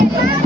Yeah.